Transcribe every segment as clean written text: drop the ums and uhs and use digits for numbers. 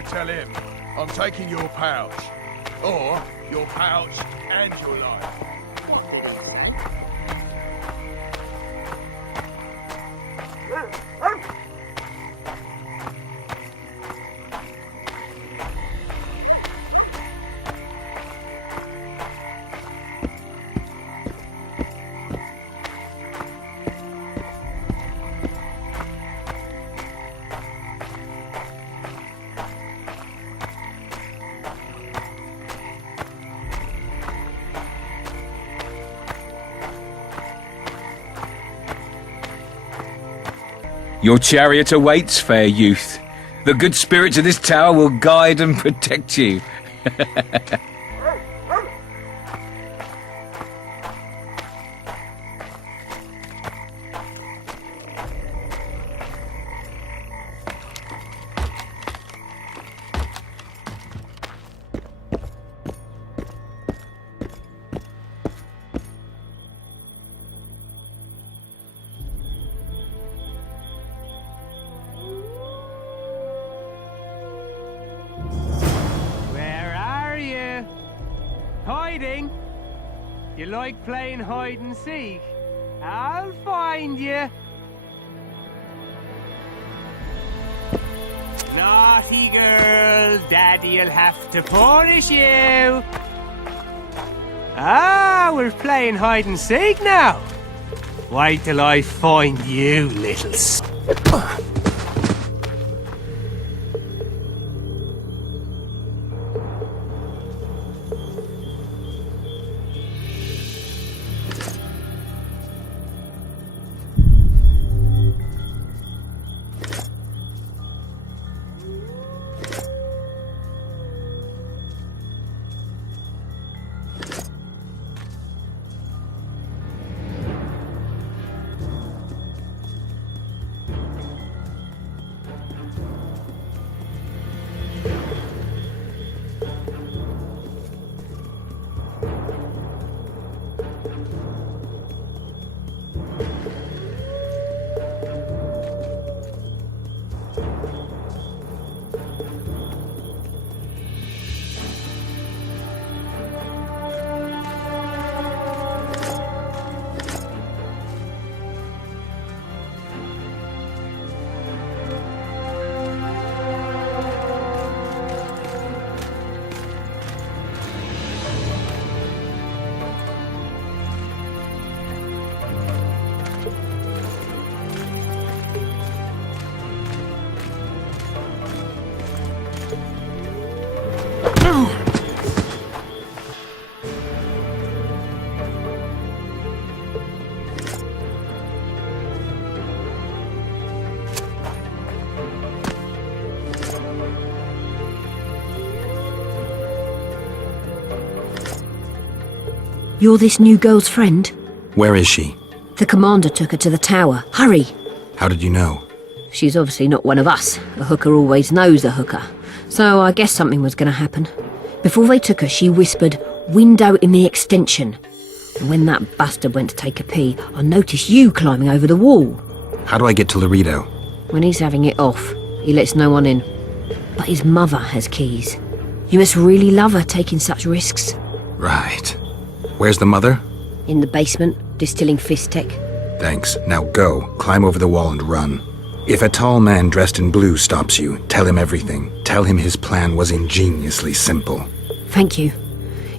I tell him I'm taking your pouch. Or your pouch and your life. What did he say? Your chariot awaits, fair youth. The good spirits of this tower will guide and protect you. Hiding? You like playing hide and seek? I'll find you. Naughty girl, Daddy'll have to punish you. Ah, we're playing hide and seek now. Wait till I find you, little You're this new girl's friend? Where is she? The commander took her to the tower. Hurry! How did you know? She's obviously not one of us. A hooker always knows a hooker. So I guess something was going to happen. Before they took her, she whispered, "Window in the extension." And when that bastard went to take a pee, I noticed you climbing over the wall. How do I get to Laredo? When he's having it off, he lets no one in. But his mother has keys. You must really love her taking such risks. Right. Where's the mother? In the basement, distilling fist tech. Thanks. Now go. Climb over the wall and run. If a tall man dressed in blue stops you, tell him everything. Tell him his plan was ingeniously simple. Thank you.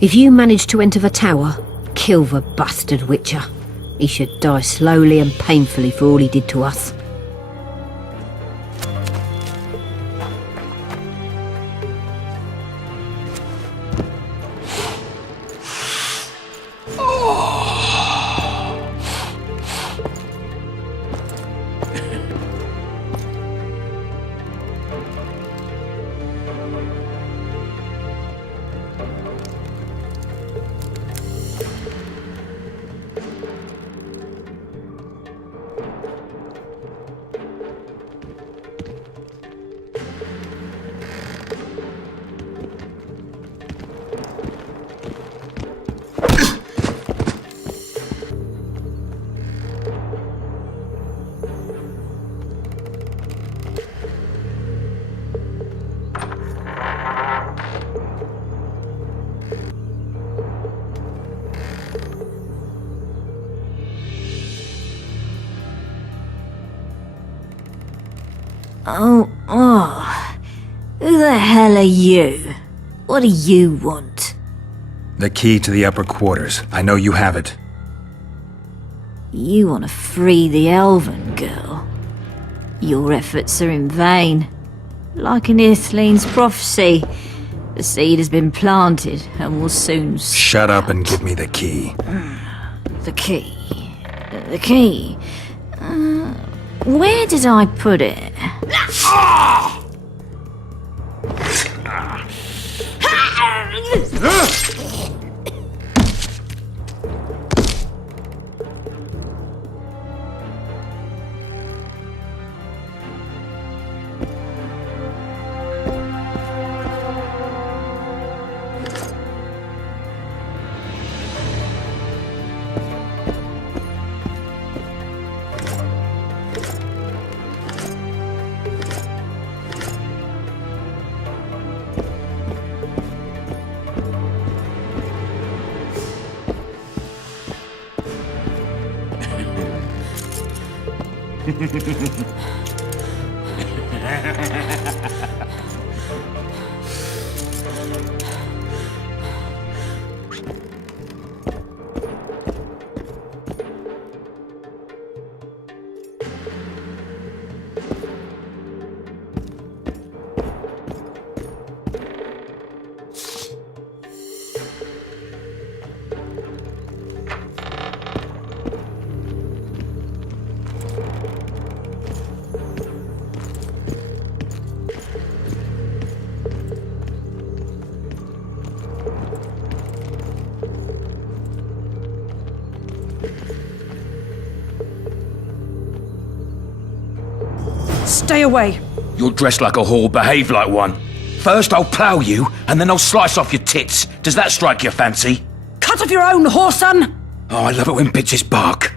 If you manage to enter the tower, kill the bastard Witcher. He should die slowly and painfully for all he did to us. Oh, who the hell are you? What do you want? The key to the upper quarters. I know you have it. You want to free the elven girl? Your efforts are in vain. Like in Ithleen's prophecy, the seed has been planted and will soon Shut up sprout. and give me the key. The key. The key. Where did I put it? Stay away. You're dressed like a whore, behave like one. First I'll plough you, and then I'll slice off your tits. Does that strike your fancy? Cut off your own, whoreson! Oh, I love it when bitches bark.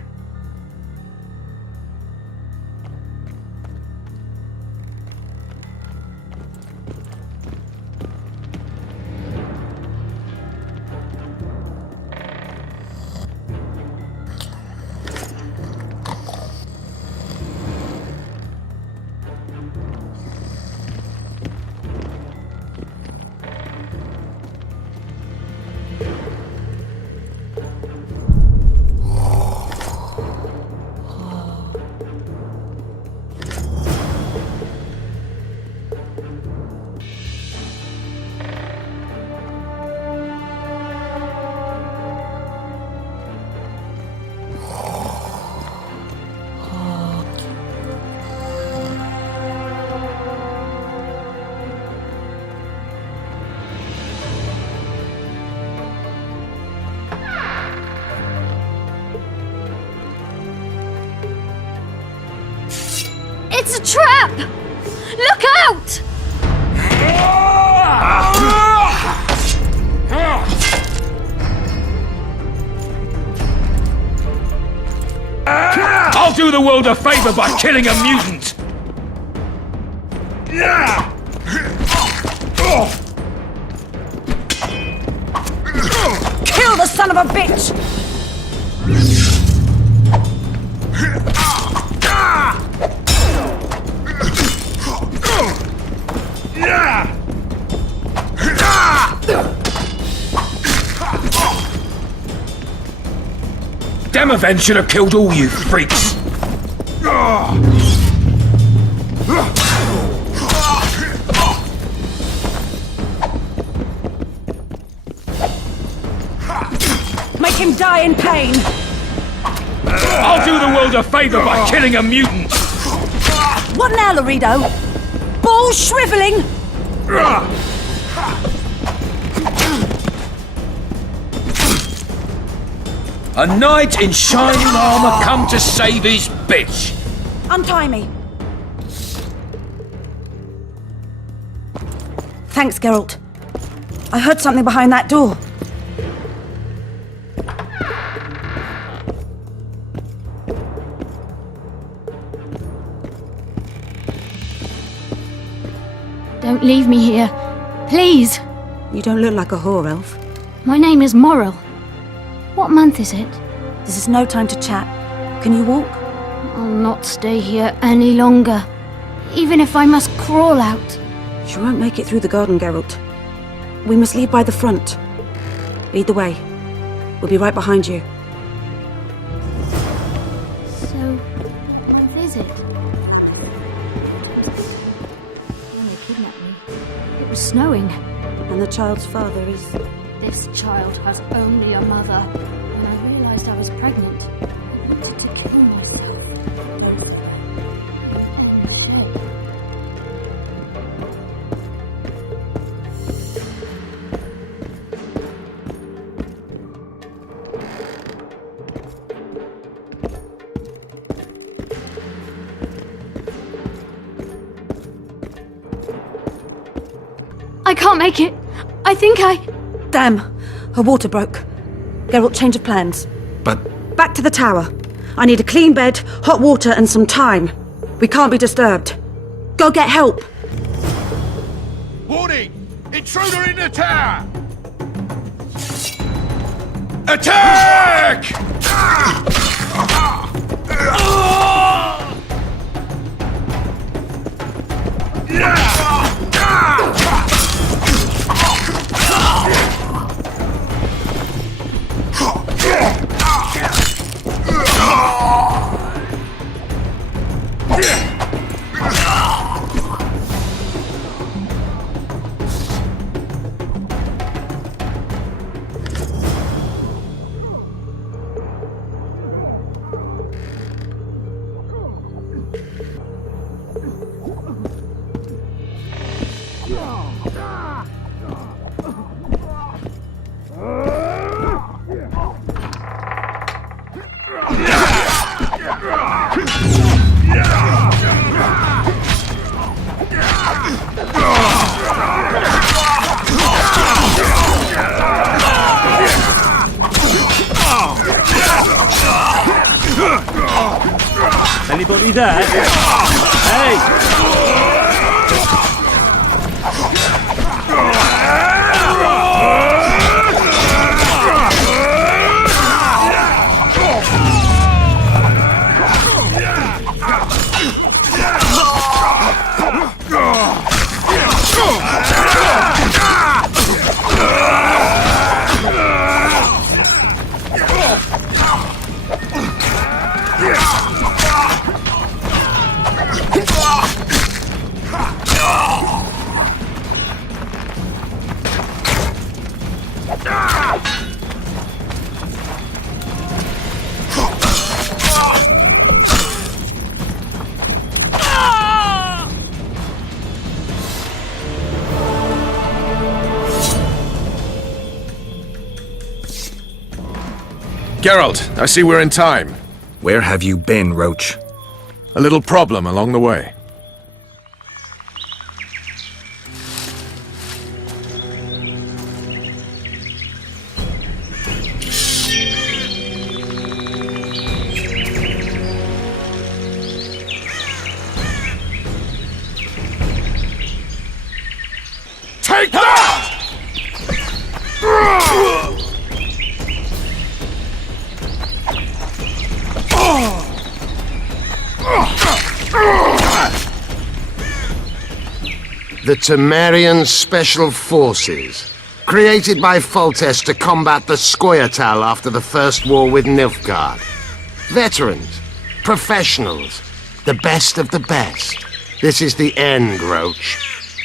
It's a trap! Look out! I'll do the world a favor by killing a mutant! Kill the son of a bitch! Demoven should have killed all you freaks! Make him die in pain! I'll do the world a favor by killing a mutant! What now, Laredo? Balls shriveling! A knight in shining armor come to save his bitch! Untie me. Thanks, Geralt. I heard something behind that door. Don't leave me here. Please. You don't look like a whore, elf. My name is Moral. What month is it? This is no time to chat. Can you walk? I'll not stay here any longer. Even if I must crawl out. You won't make it through the garden, Geralt. We must lead by the front. Lead the way. We'll be right behind you. So, what is it? When they kidnapped me, it was snowing. And the child's father is... This child has only a mother. When I realized I was pregnant, I wanted to kill myself. On the ship. I can't make it. I think Damn! Her water broke. Geralt, change of plans. But Back to the tower. I need a clean bed, hot water, and some time. We can't be disturbed. Go get help! Warning! Intruder in the tower! Attack! Anybody there? Hey! Geralt, I see we're in time. where have you been, Roach? A little problem along the way. Take that! The Temerian Special Forces, created by Foltest to combat the Scoia'tael after the First War with Nilfgaard. Veterans, professionals, the best of the best. This is the end, Roach.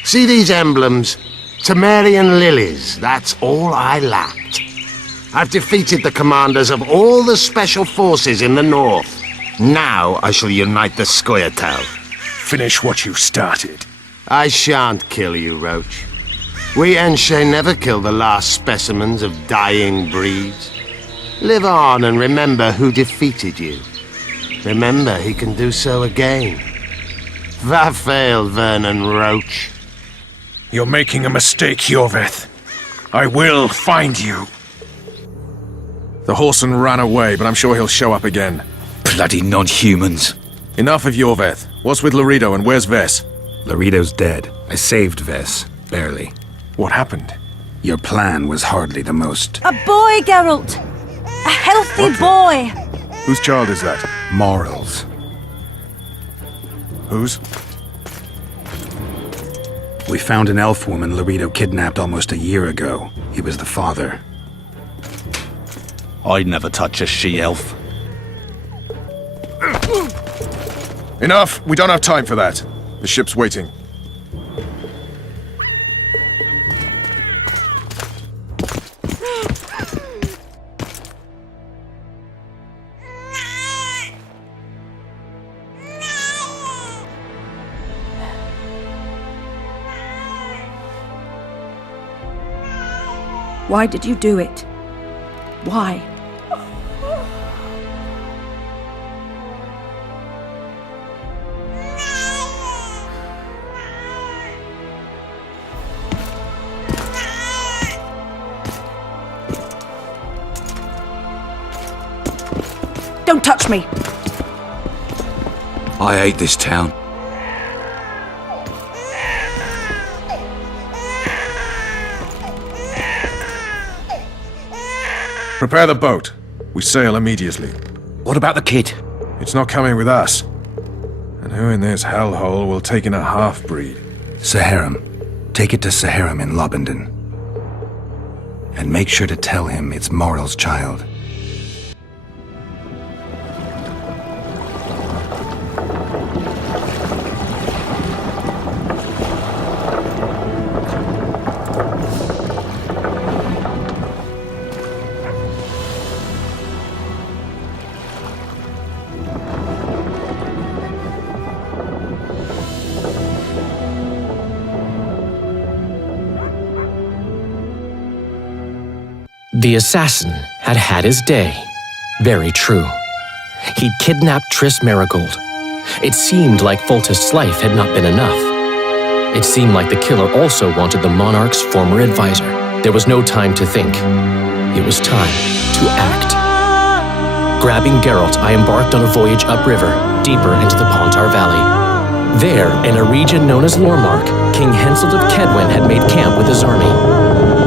See these emblems? Temerian lilies, that's all I lacked. I've defeated the commanders of all the Special Forces in the north. Now I shall unite the Scoia'tael. Finish what you started. I shan't kill you, Roach. We Enshe never kill the last specimens of dying breeds. Live on and remember who defeated you. Remember he can do so again. Va fail, Vernon Roach. You're making a mistake, Iorveth. I will find you. The Horson ran away, but I'm sure he'll show up again. Bloody non-humans. Enough of Iorveth. What's with Laredo and where's Vess? Laredo's dead. I saved Vess. Barely. What happened? Your plan was hardly the most. A boy, Geralt! A healthy boy! Whose child is that? Morals. Whose? We found an elf woman Laredo kidnapped almost a year ago. He was the father. I'd never touch a she-elf. Enough! We don't have time for that. The ship's waiting. Why did you do it? Why? Don't touch me! I hate this town. Prepare the boat. We sail immediately. What about the kid? It's not coming with us. And who in this hellhole will take in a half-breed? Saharim. Take it to Saharim in Lobenden. And make sure to tell him it's Moral's child. The assassin had had his day. Very true. He'd kidnapped Triss Marigold. It seemed like Foltest's life had not been enough. It seemed like the killer also wanted the monarch's former advisor. There was no time to think. It was time to act. Grabbing Geralt, I embarked on a voyage upriver, deeper into the Pontar Valley. There, in a region known as Lormark, King Henselt of Kedwen had made camp with his army.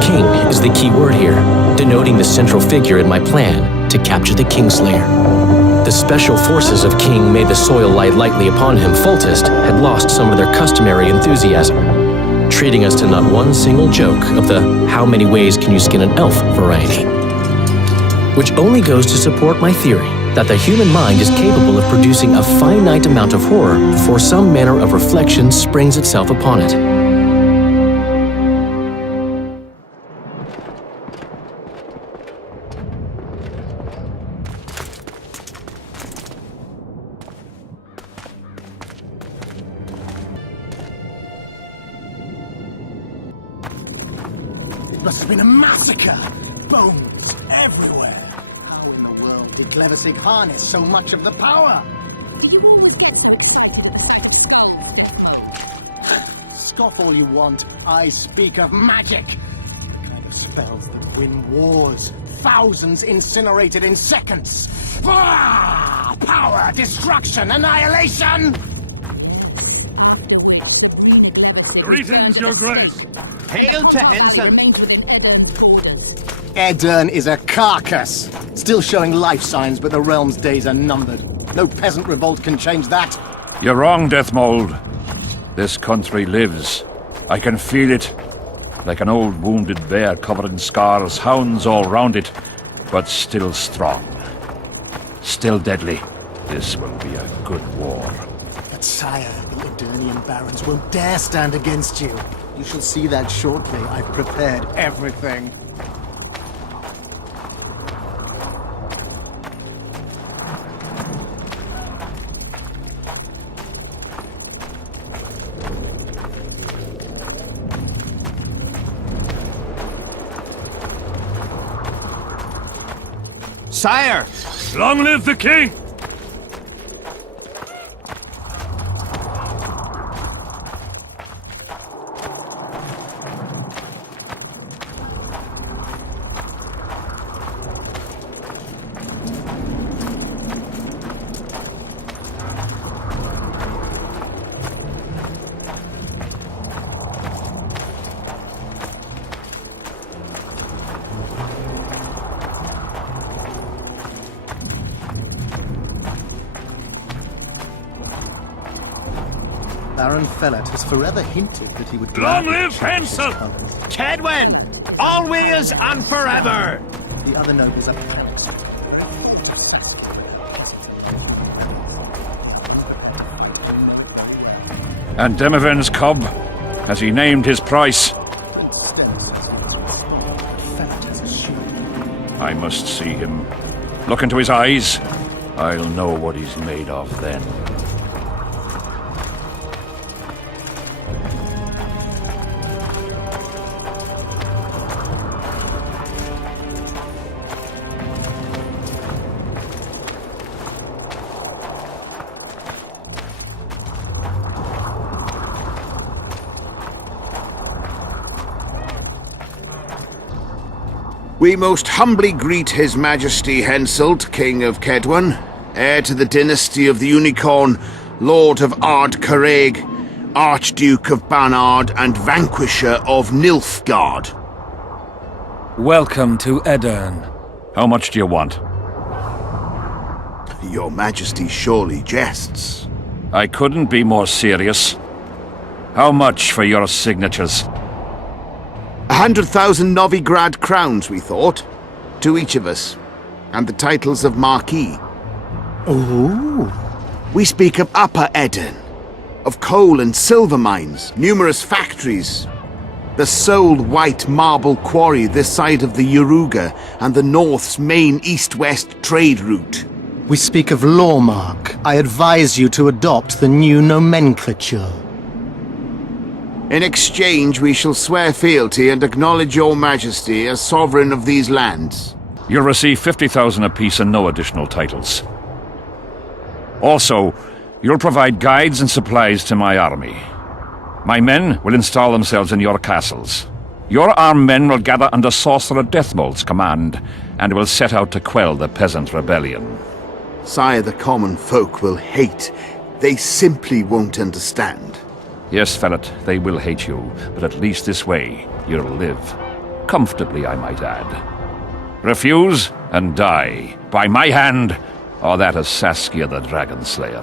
King is the key word here, denoting the central figure in my plan to capture the Kingslayer. The special forces of King made the soil lie lightly upon him. Foltest had lost some of their customary enthusiasm, treating us to not one single joke of the how many ways can you skin an elf variety. Which only goes to support my theory that the human mind is capable of producing a finite amount of horror before some manner of reflection springs itself upon it. Must have been a massacre! Bones everywhere! How in the world did Cleversig harness so much of the power? Do you always get so Scoff all you want. I speak of magic. The kind of spells that win wars. Thousands incinerated in seconds. Power, destruction, annihilation! Greetings, Your Grace. Hail to Hensel! Edern is a carcass. Still showing life signs, but the realm's days are numbered. No peasant revolt can change that. You're wrong, Deathmold. This country lives. I can feel it. Like an old wounded bear covered in scars, hounds all round it, but still strong. Still deadly. This will be a good war. But sire, the Edernian barons won't dare stand against you. You shall see that shortly. I've prepared everything. Sire! Long live the king! Baron Fellet has forever hinted that he would... Long live Hensel! Kedwen! Always and forever! The other nobles are panics. And Demoven's cub, has he named his price? I must see him. Look into his eyes. I'll know what he's made of then. We most humbly greet His Majesty Henselt, King of Kedwen, heir to the dynasty of the Unicorn, Lord of Ard Carreg, Archduke of Banard, and Vanquisher of Nilfgaard. Welcome to Edern. How much do you want? Your Majesty surely jests. I couldn't be more serious. How much for your signatures? 100,000 Novigrad crowns, we thought. To each of us. And the titles of Marquis. Ooh. We speak of Upper Edern. Of coal and silver mines, numerous factories. The sole white marble quarry this side of the Yaruga, and the North's main east-west trade route. We speak of Lawmark. I advise you to adopt the new nomenclature. In exchange, we shall swear fealty and acknowledge your majesty as sovereign of these lands. You'll receive 50,000 apiece and no additional titles. Also, you'll provide guides and supplies to my army. My men will install themselves in your castles. Your armed men will gather under Sorcerer Deathmold's command, and will set out to quell the peasant rebellion. Sire, the common folk will hate. They simply won't understand. Yes, Fellet, they will hate you, but at least this way you'll live. Comfortably, I might add. Refuse and die, by my hand, or that of Saskia the Dragon Slayer.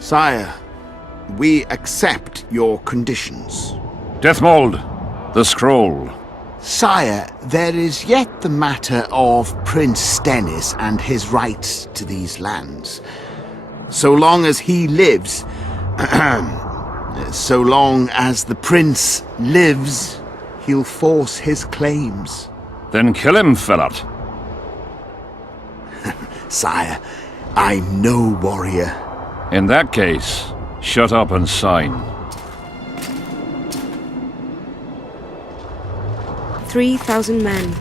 Sire, we accept your conditions. Deathmold, the scroll. Sire, there is yet the matter of Prince Stennis and his rights to these lands. So long as he lives, so long as the prince lives, he'll force his claims. Then kill him, Fellet. Sire, I'm no warrior. In that case, shut up and sign. 3,000 men,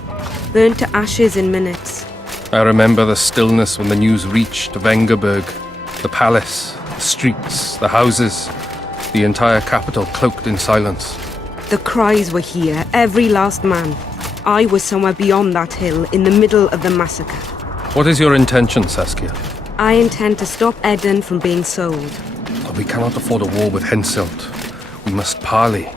burned to ashes in minutes. I remember the stillness when the news reached Vengerberg. The palace, the streets, the houses, the entire capital cloaked in silence. The cries were here, every last man. I was somewhere beyond that hill, in the middle of the massacre. What is your intention, Saskia? I intend to stop Eden from being sold. But we cannot afford a war with Henselt. We must parley.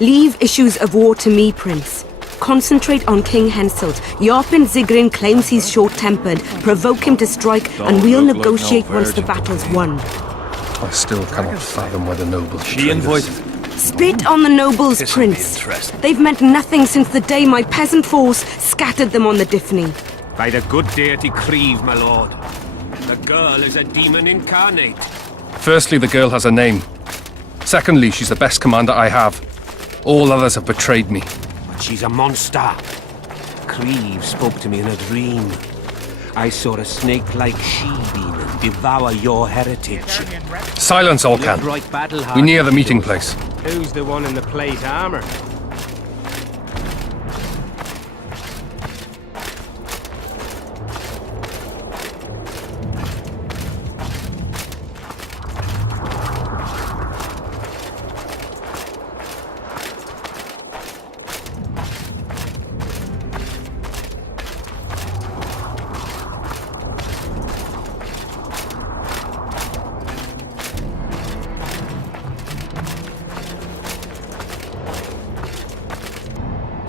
Leave issues of war to me, Prince. Concentrate on King Henselt. Yarpen Zigrin claims he's short-tempered. Provoke him to strike, and we'll negotiate once the battle's won. I still cannot fathom why the nobles betrayed us. Spit on the nobles, Prince. They've meant nothing since the day my peasant force scattered them on the Diffney. By the good deity Creve, my lord. The girl is a demon incarnate. Firstly, the girl has a name. Secondly, she's the best commander I have. All others have betrayed me. But she's a monster. Creve spoke to me in a dream. I saw a snake-like she-demon devour your heritage. Silence, Alcan. We're near the meeting place. Who's the one in the plate armor?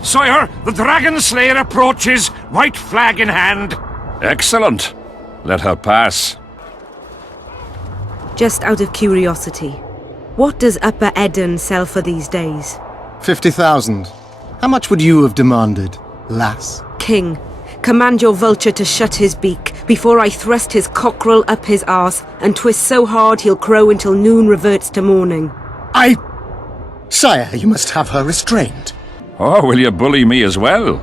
Sire, the Dragon Slayer approaches, white flag in hand. Excellent. Let her pass. Just out of curiosity, what does Upper Eden sell for these days? 50,000. How much would you have demanded, lass? King, command your vulture to shut his beak before I thrust his cockerel up his arse and twist so hard he'll crow until noon reverts to morning. Sire, you must have her restrained. Oh, will you bully me as well?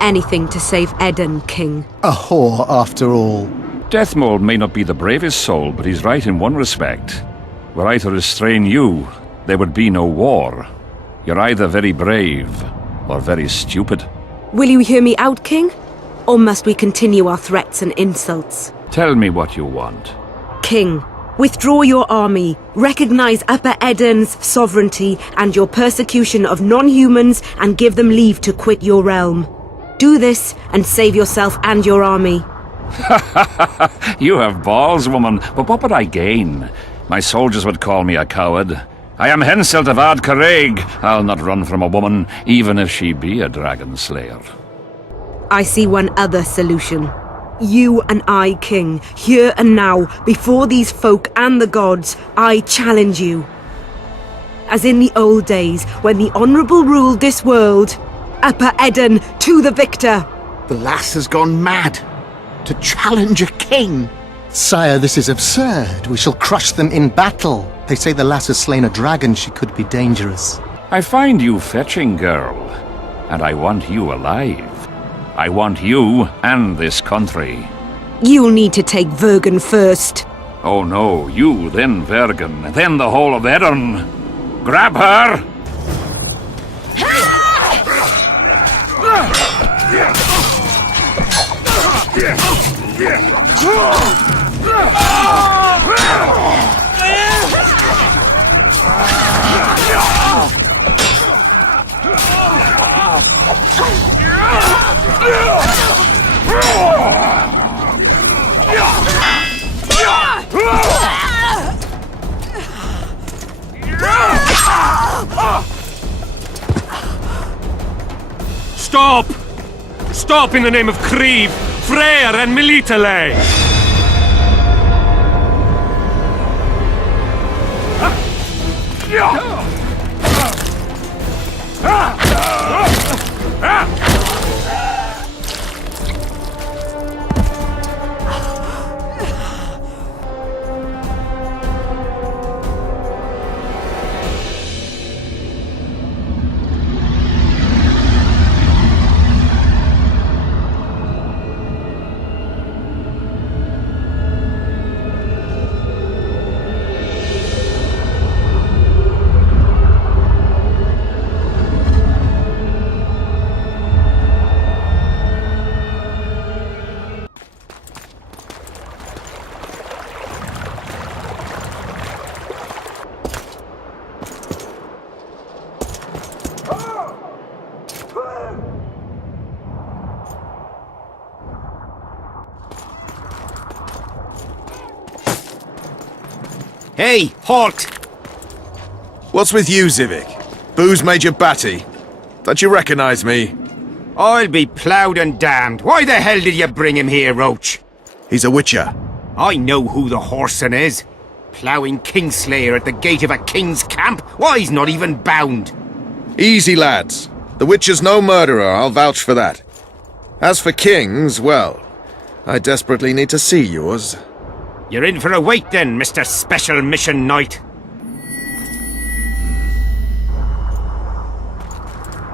Anything to save Eden, King. A whore, after all. Deathmold may not be the bravest soul, but he's right in one respect. Were I to restrain you, there would be no war. You're either very brave, or very stupid. Will you hear me out, King? Or must we continue our threats and insults? Tell me what you want. King, withdraw your army, recognize Upper Eden's sovereignty and your persecution of non-humans, and give them leave to quit your realm. Do this and save yourself and your army. You have balls, woman, but what would I gain? My soldiers would call me a coward. I am Henselt of Ard Caraig. I'll not run from a woman, even if she be a dragon slayer. I see one other solution. You and I, King, here and now, before these folk and the gods, I challenge you. As in the old days, when the Honourable ruled this world, Upper Eden to the victor! The lass has gone mad. To challenge a king. Sire, this is absurd. We shall crush them in battle. They say the lass has slain a dragon. She could be dangerous. I find you fetching, girl, and I want you alive. I want you and this country. You'll need to take Vergen first. Oh no, you, then Vergen, then the whole of Edirn. Grab her! Stop! Stop in the name of Creve, Freyr and Militale! Hey, halt! What's with you, Zivik? Booze made you batty. Don't you recognize me? I'll be ploughed and damned. Why the hell did you bring him here, Roach? He's a witcher. I know who the whoreson is. Ploughing Kingslayer at the gate of a king's camp? Why, he's not even bound. Easy, lads. The witcher's no murderer, I'll vouch for that. As for kings, well, I desperately need to see yours. You're in for a wait then, Mr. Special Mission Knight.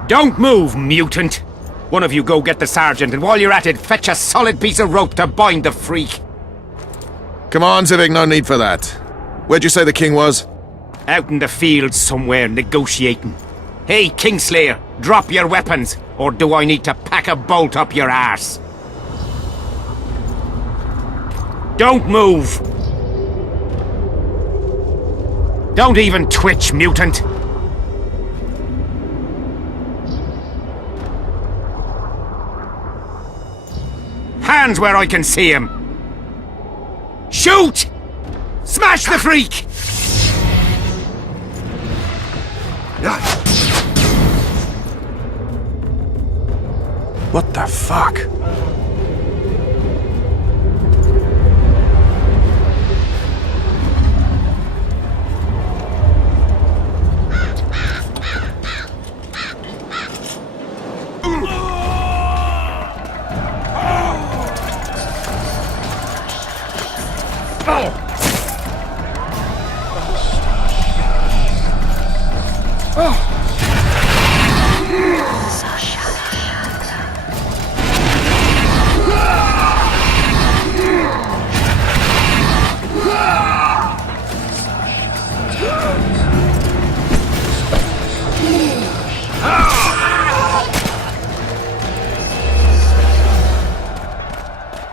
Don't move, mutant! One of you go get the sergeant, and while you're at it, fetch a solid piece of rope to bind the freak. Come on, Zivik, no need for that. Where'd you say the king was? Out in the fields somewhere, negotiating. Hey, Kingslayer, drop your weapons, or do I need to pack a bolt up your arse? Don't move! Don't even twitch, mutant! Hands where I can see him! Shoot! Smash the freak! What the fuck?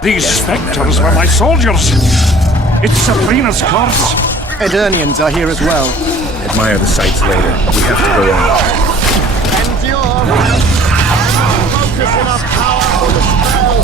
These spectres were my soldiers. It's Sabrina's curse. Edirnians are here as well. Admire the sights later. We have to go on. Endure! Focus enough power on the spell!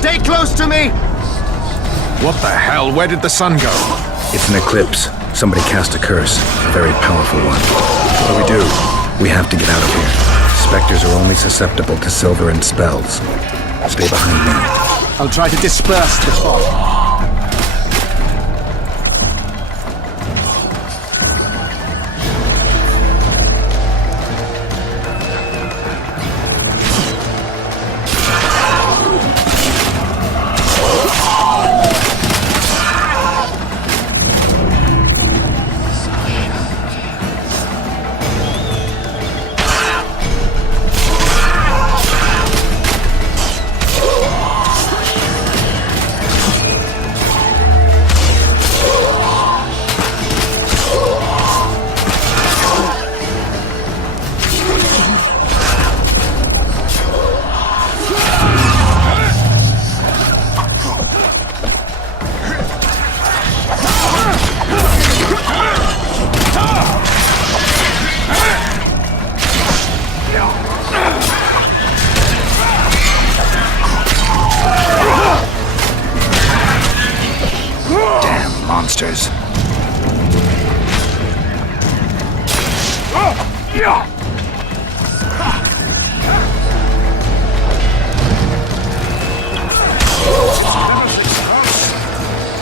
Stay close to me! What the hell? Where did the sun go? It's an eclipse. Somebody cast a curse. A very powerful one. What do we do? We have to get out of here. Spectres are only susceptible to silver and spells. Stay behind me. I'll try to disperse the fog. monsters.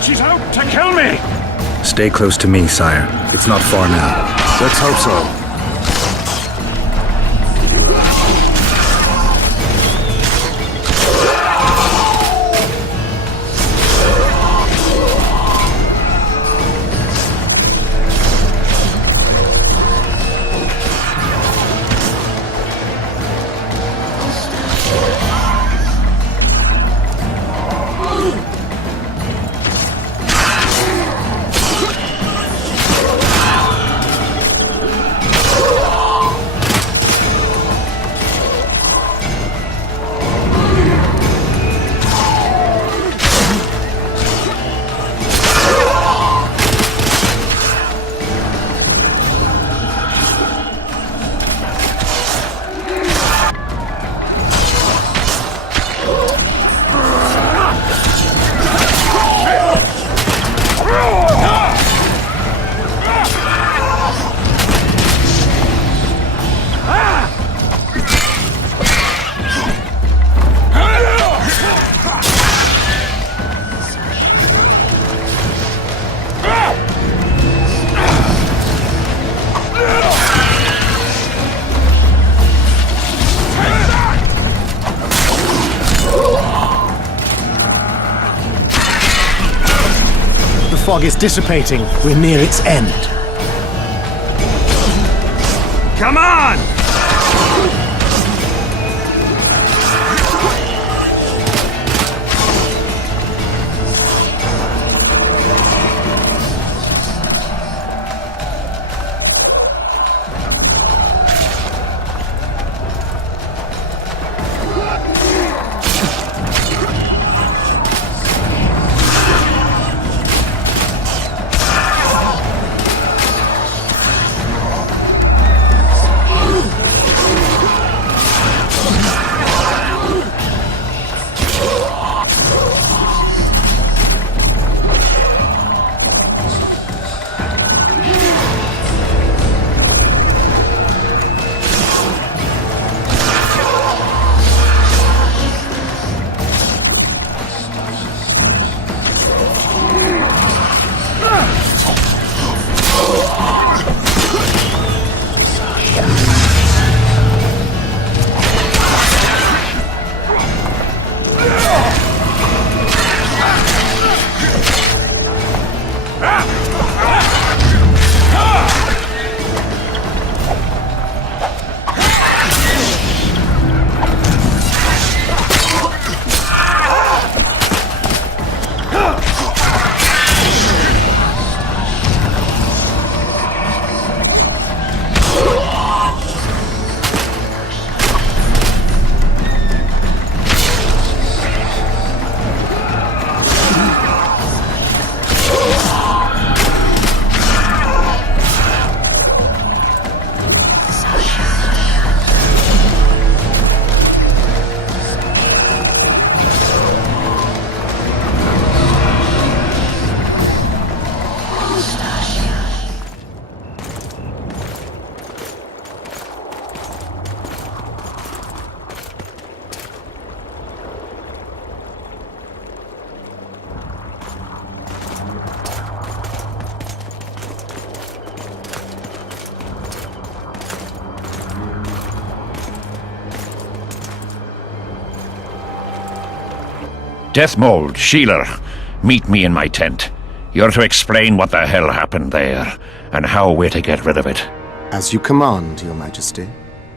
She's out to kill me! Stay close to me, sire. It's not far now. Let's hope so. The fog is dissipating. We're near its end. Come on! Deathmold, Sheeler, meet me in my tent. You're to explain what the hell happened there, and how we're to get rid of it. As you command, Your Majesty.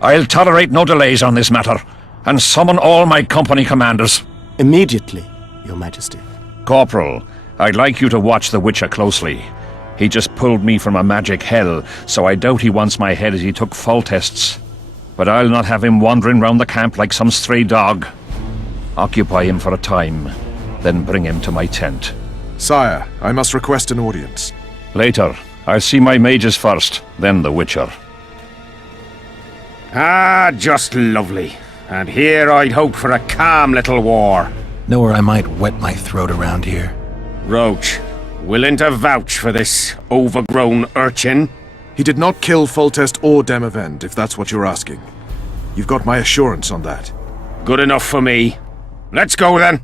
I'll tolerate no delays on this matter, and summon all my company commanders. Immediately, Your Majesty. Corporal, I'd like you to watch the Witcher closely. He just pulled me from a magic hell, so I doubt he wants my head as he took fall tests. But I'll not have him wandering round the camp like some stray dog. Occupy him for a time, then bring him to my tent. Sire, I must request an audience. Later. I'll see my mages first, then the Witcher. Ah, just lovely. And here I'd hoped for a calm little war. Know where I might wet my throat around here? Roach, Willing to vouch for this overgrown urchin? He did not kill Foltest or Demavend, if that's what you're asking. You've got my assurance on that. Good enough for me. Let's go then.